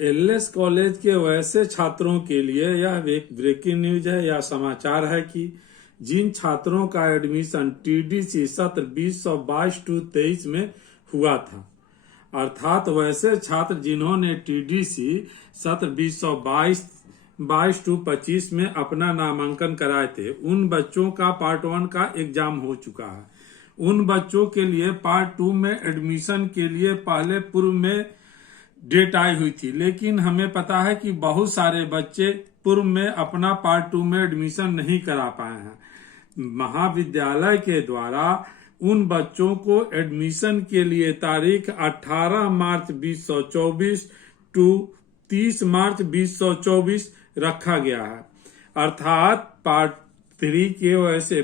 LS college के वैसे छात्रों के लिए यह एक ब्रेकिंग न्यूज है या समाचार है कि जिन छात्रों का एडमिशन टीडीसी सत्र 2022-23 में हुआ था, अर्थात वैसे छात्र जिन्होंने टीडीसी सत्र 2022-25 में अपना नामांकन कराए थे, उन बच्चों का पार्ट 1 का एग्जाम हो चुका है। उन बच्चों के लिए पार्ट 2 में एडमिशन के लिए पहले पूर्व में डेट आई हुई थी, लेकिन हमें पता है कि बहुत सारे बच्चे पूर्व में अपना पार्ट 2 में एडमिशन नहीं करा पाए हैं। महाविद्यालय के द्वारा उन बच्चों को एडमिशन के लिए तारीख 18 मार्च 2024 टू 30 मार्च 2024 रखा गया है। अर्थात पार्ट 3 के वैसे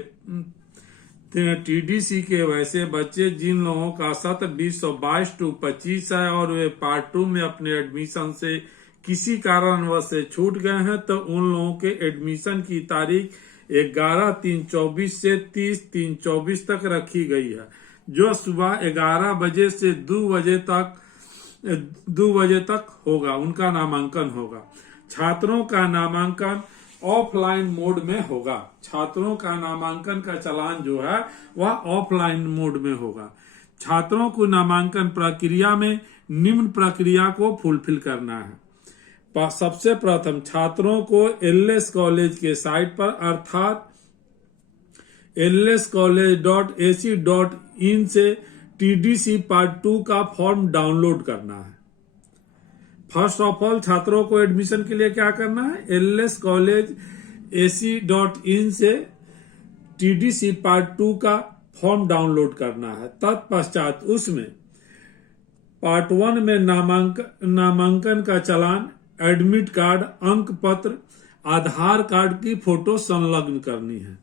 टीडीसी के वैसे बच्चे जिन लोगों का सत्र 2022-25 है और वे पार्ट 2 में अपने एडमिशन से किसी कारणवश से छूट गए हैं, तो उन लोगों के एडमिशन की तारीख 11/3/24 से 30/3/24 तक रखी गई है, जो सुबह 11 बजे से 2 बजे तक होगा। उनका नामांकन होगा। छात्रों का नामांकन ऑफलाइन मोड में होगा। छात्रों का नामांकन का चालान जो है वह ऑफलाइन मोड में होगा। छात्रों को नामांकन प्रक्रिया में निम्न प्रक्रिया को फुलफिल करना है। सबसे प्रथम छात्रों को एलएस कॉलेज के साइट पर अर्थात lscollege.ac.in से टीडीसी पार्ट 2 का फॉर्म डाउनलोड करना है। फर्स्ट ऑफ ऑल छात्रों को एडमिशन के लिए क्या करना है? lscollege.ac.in से टीडीसी पार्ट 2 का फॉर्म डाउनलोड करना है। तत्पश्चात उसमें पार्ट 1 में नामांकन का चालान, एडमिट कार्ड, अंक पत्र, आधार कार्ड की फोटो संलग्न करनी है।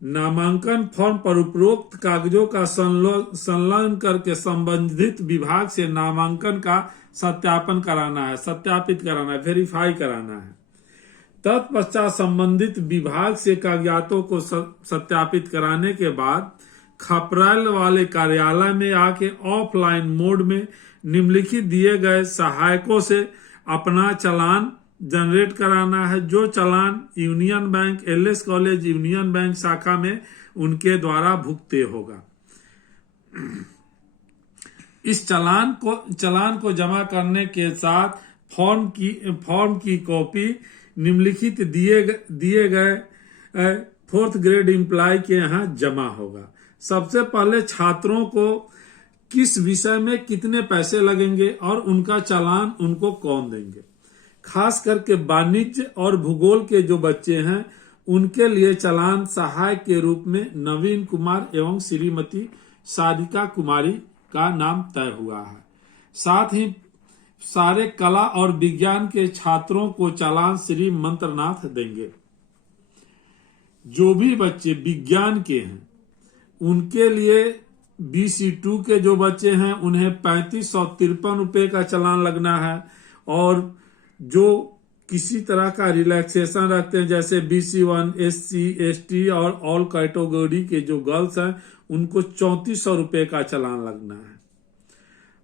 नामांकन फॉर्म पर उपरोक्त कागजों का संलग्न करके संबंधित विभाग से नामांकन का सत्यापित कराना है, वेरीफाई कराना है। तत्पश्चात संबंधित विभाग से कागजातों को सत्यापित कराने के बाद खपरेल वाले कार्यालय में आके ऑफलाइन मोड में निम्नलिखित दिए गए सहायकों से अपना चालान जनरेट कराना है, जो चालान union bank, LS college union bank शाखा में उनके द्वारा भुगते होगा। इस चालान को जमा करने के साथ फॉर्म की कॉपी निम्नलिखित दिए गए 4th ग्रेड एम्प्लॉय के यहाँ जमा होगा। सबसे पहले छात्रों को किस विषय में कितने पैसे लगेंगे और उनका चालान उनको कौन देंगे। खास करके वाणिज्य और भूगोल के जो बच्चे हैं उनके लिए चालान सहायक के रूप में नवीन कुमार एवं श्रीमती सारिका कुमारी का नाम तय हुआ है। साथ ही सारे कला और विज्ञान के छात्रों को चालान श्री मंत्रनाथ देंगे। जो भी बच्चे विज्ञान के हैं उनके लिए BC2 के जो बच्चे हैं उन्हें 3553 रुपए का चालान लगना है, और जो किसी तरह का रिलैक्सेशन रखते हैं जैसे BC1, SC, ST और ऑल कैटेगरी के जो गर्ल्स हैं उनको 3400 रुपए का चालान लगना है।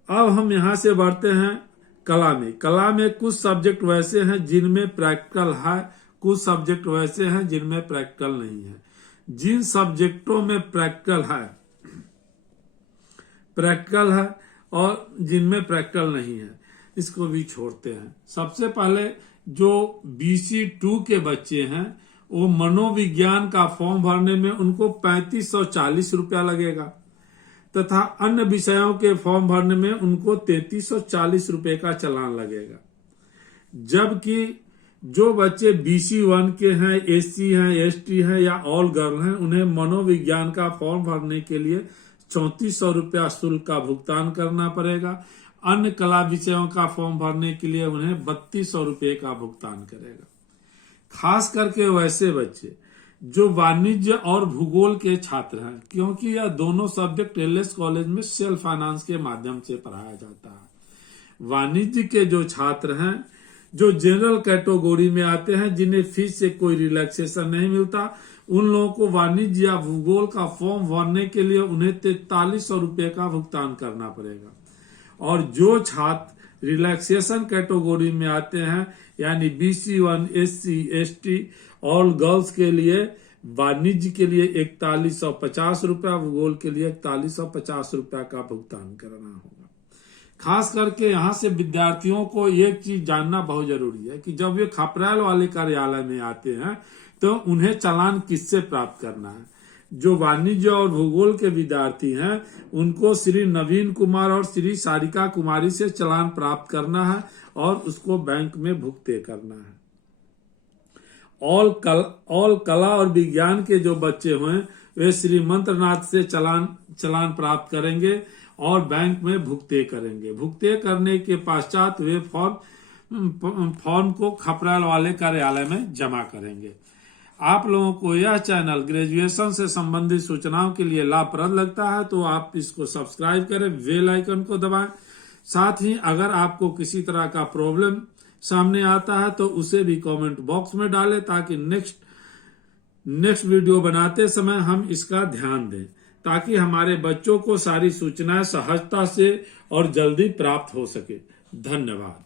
अब हम यहां से बढ़ते हैं कला में। कला में कुछ सब्जेक्ट वैसे हैं जिनमें प्रैक्टिकल है, कुछ सब्जेक्ट वैसे हैं जिनमें प्रैक्टिकल नहीं है। जिन सब्जेक्टों में प्रैक्टिकल है और जिनमें प्रैक्टिकल नहीं है, इसको भी छोड़ते हैं। सबसे पहले जो BC2 के बच्चे हैं वो मनोविज्ञान का फॉर्म भरने में उनको 3540 रुपया लगेगा, तथा अन्य विषयों के फॉर्म भरने में उनको 3340 रुपए का चालान लगेगा। जबकि जो बच्चे BC1 के हैं, SC हैं, ST हैं या ऑल गर्ल हैं, उन्हें मनोविज्ञान का फॉर्म भरने के लिए 3400 रुपया शुल्क का भुगतान करना पड़ेगा। अन्य कला विषयों का फॉर्म भरने के लिए उन्हें 3200 रुपये का भुगतान करेगा। खास करके वैसे बच्चे जो वाणिज्य और भूगोल के छात्र हैं, क्योंकि यह दोनों सब्जेक्ट एलएस कॉलेज में सेल्फ फाइनेंस के माध्यम से पढ़ाया जाता है। वाणिज्य के जो छात्र हैं जो जनरल कैटेगरी में आते हैं, जिन्हें फीस से कोई रिलैक्सेशन नहीं मिलता, उन लोगों को वाणिज्य या भूगोल का फॉर्म भरने के लिए उन्हें 4300 रुपये का भुगतान करना पड़ेगा। और जो छात्र रिलैक्सेशन कैटेगरी में आते हैं, यानी BC1 SC ST all girls के लिए वाणिज्य के लिए 4150 रुपया, भूगोल के लिए 4150 रुपया का भुगतान करना होगा। खास करके यहाँ से विद्यार्थियों को एक चीज जानना बहुत जरूरी है कि जब ये खपरेल वाले कार्यालय में आते हैं तो उन्हें चालान किससे प्राप्त करना है। जो वाणिज्य और भूगोल के विद्यार्थी हैं उनको श्री नवीन कुमार और श्री सारिका कुमारी से चालान प्राप्त करना है और उसको बैंक में भुगते करना है। ऑल कला और विज्ञान के जो बच्चे हुए वे श्री मंत्रनाथ से चालान प्राप्त करेंगे और बैंक में भुगते करेंगे। भुगते करने के पश्चात वे फॉर्म को खपरेल वाले कार्यालय में जमा करेंगे। आप लोगों को यह चैनल ग्रेजुएशन से संबंधित सूचनाओं के लिए लाभप्रद लगता है तो आप इसको सब्सक्राइब करें, बेल आइकन को दबाएं। साथ ही अगर आपको किसी तरह का प्रॉब्लम सामने आता है तो उसे भी कमेंट बॉक्स में डालें ताकि नेक्स्ट वीडियो बनाते समय हम इसका ध्यान दें, ताकि हमारे बच्चों को सारी सूचनाएं सहजता से और जल्दी प्राप्त हो सके। धन्यवाद।